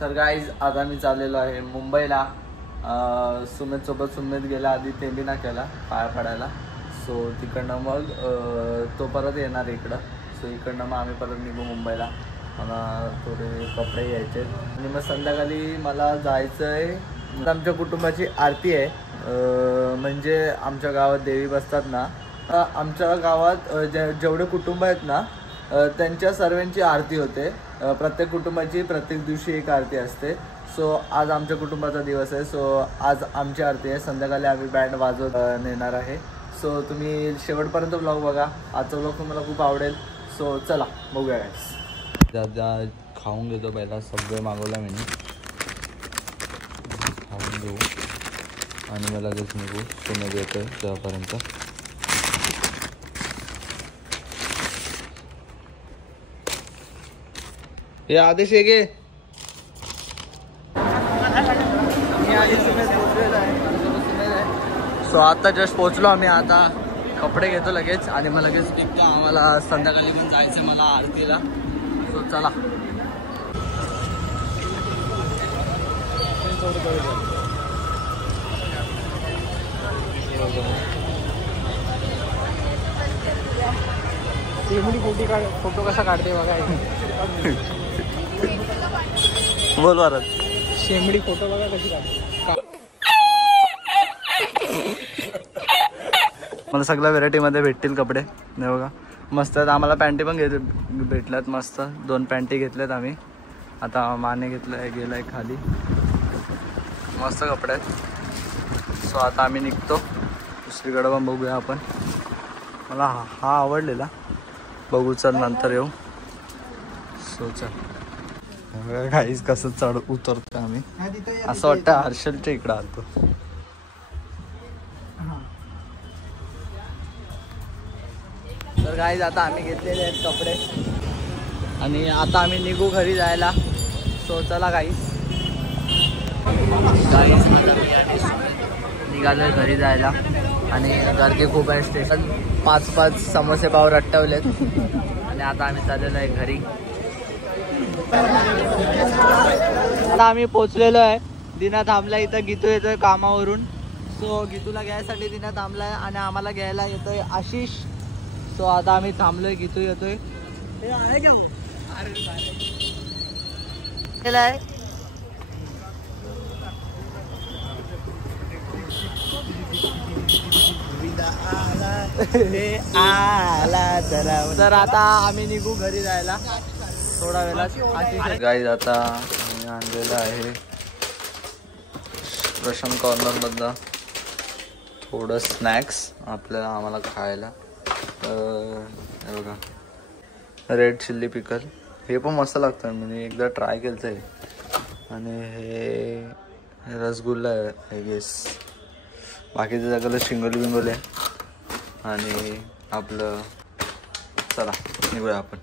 तर गाईज आता मी चाललेलो आहे मुंबईला. सुमित गेला आधी तेंबिना केला पाया पडायला. सो तिकडनं मग तो परत येणार इकडं. सो इकडनं मग आम्ही परत निघू मुंबईला. मला थोडे कपडे घ्यायचे आणि मग संध्याकाळी मला जायचं आहे. आमच्या कुटुंबाची आरती आहे. म्हणजे आमच्या गावात देवी बसतात ना, आमच्या गावात जेवढे कुटुंब आहेत ना त्यांच्या सर्वांची आरती होते. प्रत्येक कुटुंबाची प्रत्येक दिवशी एक आरती असते. सो आज आमच्या कुटुंबाचा दिवस आहे. सो आज आमची आरती आहे. संध्याकाळी आम्ही बँड वाजवत नेणार आहे. सो तुम्ही शेवटपर्यंत ब्लॉग बघा. आजचा ब्लॉग तुम्हाला खूप आवडेल. सो चला बघूया गाईस. दादा खाऊन घेतो पहिला. सगळे मागवलं मी खाऊन घेऊ आणि मला लगेच निघू. पुणे येतो तेव्हापर्यंत. हे आदेश आहे गे. सो आता जस्ट पोहोचलो आम्ही. आता कपडे घेतो लगेच आणि मग लगेच निघतो. आम्हाला संध्याकाळी पण जायचं मला आरतीला. सो चला. फोटो कसा काढते बघा. बोल भारत. शेंबडी फोटो बघा कशी काढते. मला सगळ्या व्हेरायटीमध्ये भेटतील कपडे. नाही बघा मस्त आहेत. आम्हाला पॅन्टी पण भेटल्यात मस्त. 2 पॅन्टी घेतल्यात आम्ही. आता माने घेतलं गेलाय खाली. मस्त कपडे आहेत. सो आता आम्ही निघतो. दुसरीकडे पण बघूया आपण. मला हा आवडलेला. बघू चल नंतर येऊ. सो चल गाईस कसं चढ उतरतो आम्ही. असं वाटतं हर्षलच्या इकडं आलतो. तर गाईज आता आम्ही घेतलेले आहेत कपडे आणि आता आम्ही निघू घरी जायला. सो चला गाईज. निघालोय घरी जायला आणि गर्दी खूप आहे. स्टेशन 5 समोसे पाव रट्टवलेत आणि आता आम्ही चाललेलो आहे घरी. आता आम्ही पोचलेलो आहे. दिना थांबला इथं. गीतू येतोय कामावरून. सो गीतूला घ्यायसाठी दिना थांबलाय आणि आम्हाला घ्यायला येतोय आशिष. सो आता आम्ही थांबलोय. गीतू येतोय. तर आता आम्ही निघू घरी जायला थोडा वेळात. गाईज आता आम्ही आणलेलं आहे प्रशांत कॉर्नर मधलं थोडं स्नॅक्स आम्हाला खायला. हे बघा रेड चिल्ली पिकल. हे पण मस्त लागतं. मी एकदा ट्राय केलं आहे. आणि हे रसगुल्ला आहे गेस. बाकीच्या जागेला शिंगोली बिंगोली आहे. आणि आपलं चला निघूया आपण.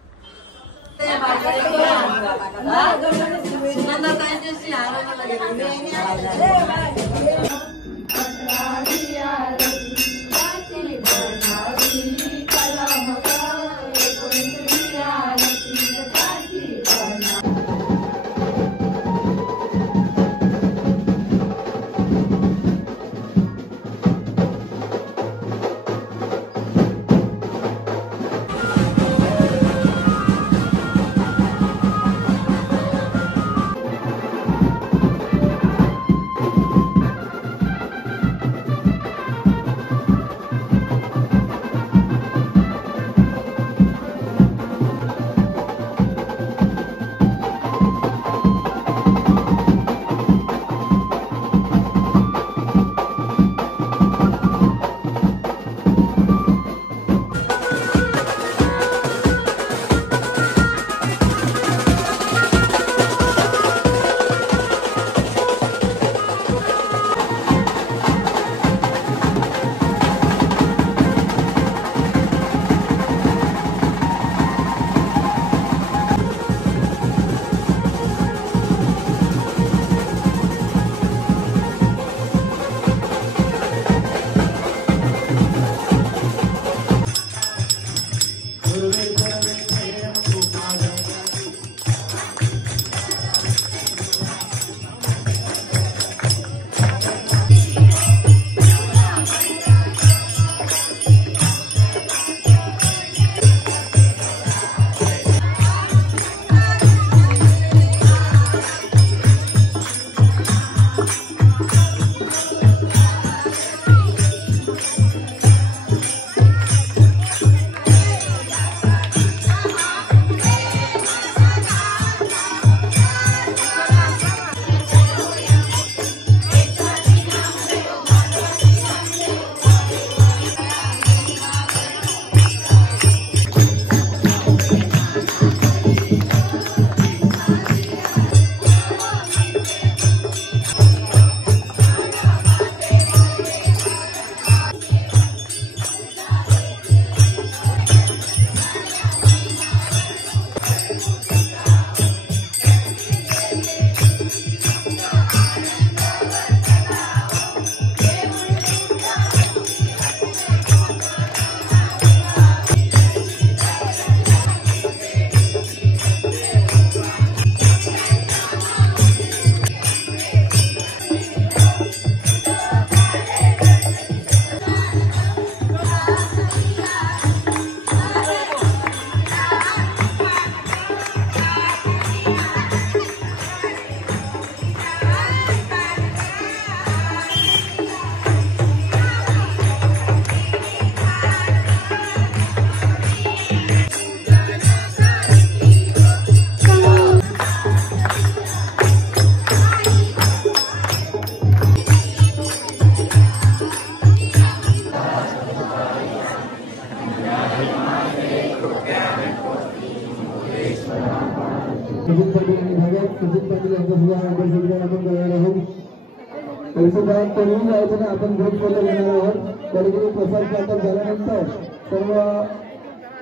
आपण ग्रुप फोटो घेणार आहोत. तरीही प्रसाद वाटप झाल्यानंतर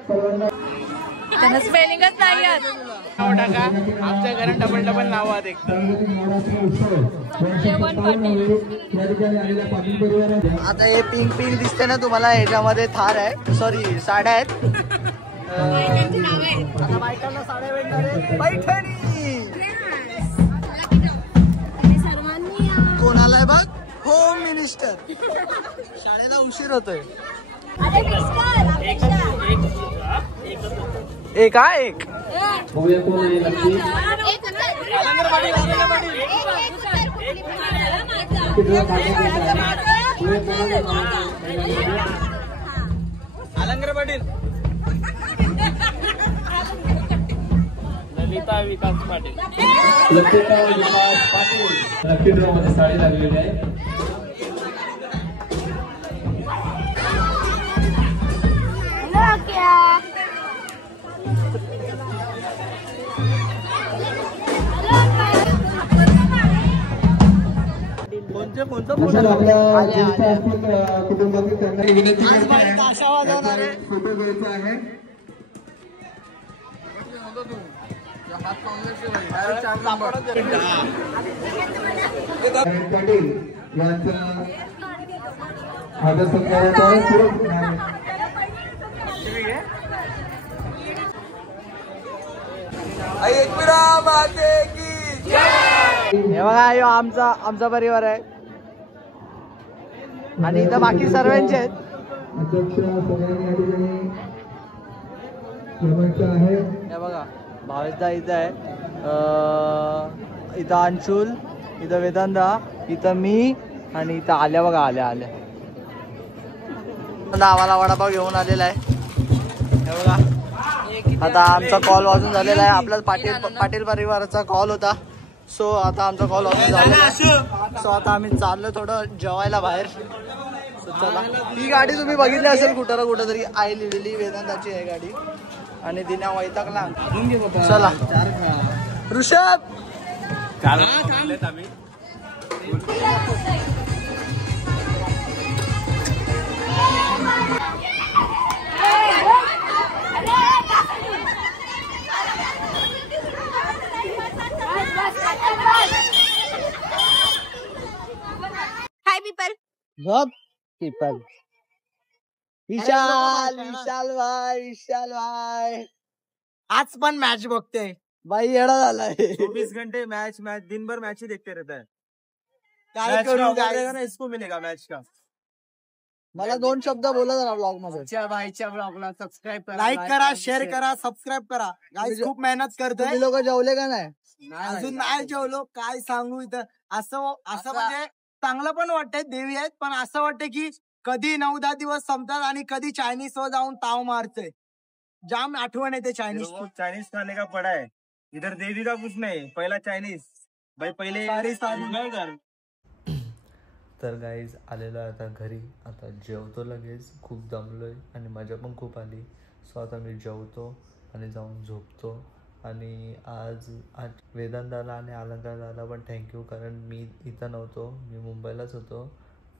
सर्वांना त्यांना स्पेलिंगच नाही येत. नाव टाका. आमच्या घरात डबल डबल नाव आहेत आता हे पिंक पिंक दिसते ना तुम्हाला, ह्याच्यामध्ये थार आहे, सॉरी साड्या आहेत. आता बायकांना साड्या भेटणार आहे. पैठणी कोणाला आहे बघ, होम मिनिस्टर. शाळेला उशीर होतोय. एक हा एक अलंगर पाटील, ललिता विकास पाटील, ललिता विकास पाटील लकी ड्रॉ मध्ये साडी लागलेली आहे. कुटुंबातील त्यांना विनंती फोटो घ्यायचा आहे. पाटील यांचा आदर सत्काराचा हे बघा, यो आमचा परिवार आहे आणि इथं बाकी सर्वांचे आहेत. अध्यक्ष सगळ्यांनी या ठिकाणी आहे. हे बघा, भावेशदा इथं आहे, इथं अंशुल, इथं वेदांता, इथं मी आणि इथं आल्या बघा, आल्या आम्हाला वडापाव घेऊन आलेला आहे. हे बघा, आता आमचा कॉल वाजून झालेला आहे. आपला पाटील परिवाराचा कॉल होता. सो आता आमचा कॉल वाजून झालेला आहे. सो आता आम्ही चाललो थोडं जेवायला बाहेर. सो चला, ही गाडी तुम्ही बघितली असेल कुठं ना कुठं तरी, आई लिहिलेली वेदांताची आहे गाडी. आणि दिना वैतागला. चला ऋषभ, हाय पीपल. पीपल. विशाल भाई आज पण मॅच बघते भाई, येडा झालाय. 24 घंटे मैच दिन भर मैच ही देखते रहता है. काय करू ना इसको मिलेगा मैच का. मला 2 शब्द बोला जरा ब्लॉग मध्ये. भाईच्या ब्लॉगला सबस्क्राईब करा, लाईक करा, शेअर करा, सबस्क्राईब करा. गाईज खूप मेहनत करतोय. तुम्ही लोक जेवले का नाही? अजून नाही जेवलो. काय सांगू इथं, असं म्हणजे चांगलं पण वाटतंय, देवी आहेत, पण असं वाटतंय की कधी 9-10 दिवस संपतात आणि कधी चायनीज वर जाऊन ताव मारतोय. जाम आठवण येते चायनीज. चाइनीज खाने का पड़ा है इधर, देवी का कुछ नहीं, पहला चाइनीज भाई, पहिले तर गाईज आलेलो आहे आता घरी. आता जेवतो लगेच, खूप दमलोय आणि मजा पण खूप आली. सो आता मी जेवतो आणि जाऊन झोपतो. आणि आज वेदांताला आणि अलंकाराला पण थँक्यू, कारण मी इथं नव्हतो, मी मुंबईलाच होतो.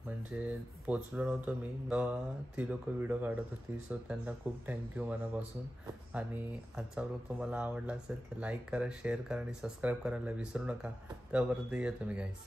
म्हणजे पोचलो नव्हतो मी तेव्हा ती लोक व्हिडिओ काढत होती. सो त्यांना खूप थँक्यू मनापासून. आणि आजचा व्लॉग तुम्हाला आवडला असेल तर लाईक करा, शेअर करा आणि सबस्क्राईब करायला विसरू नका. त्यापर्यंत येतो मी गाईज.